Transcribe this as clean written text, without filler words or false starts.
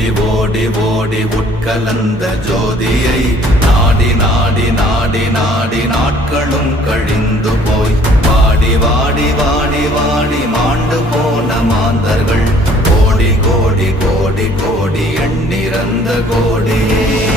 ஓடி ஓடி ஓடி உட்கலந்த ஜோதியை நாடி நாடி நாடி நாடி நாட்களும் கழிந்து போய் வாடி வாடி வாடி வாடி மாண்டு போன மாந்தர்கள் கோடி கோடி கோடி கோடி எண்ணிறந்த கோடியே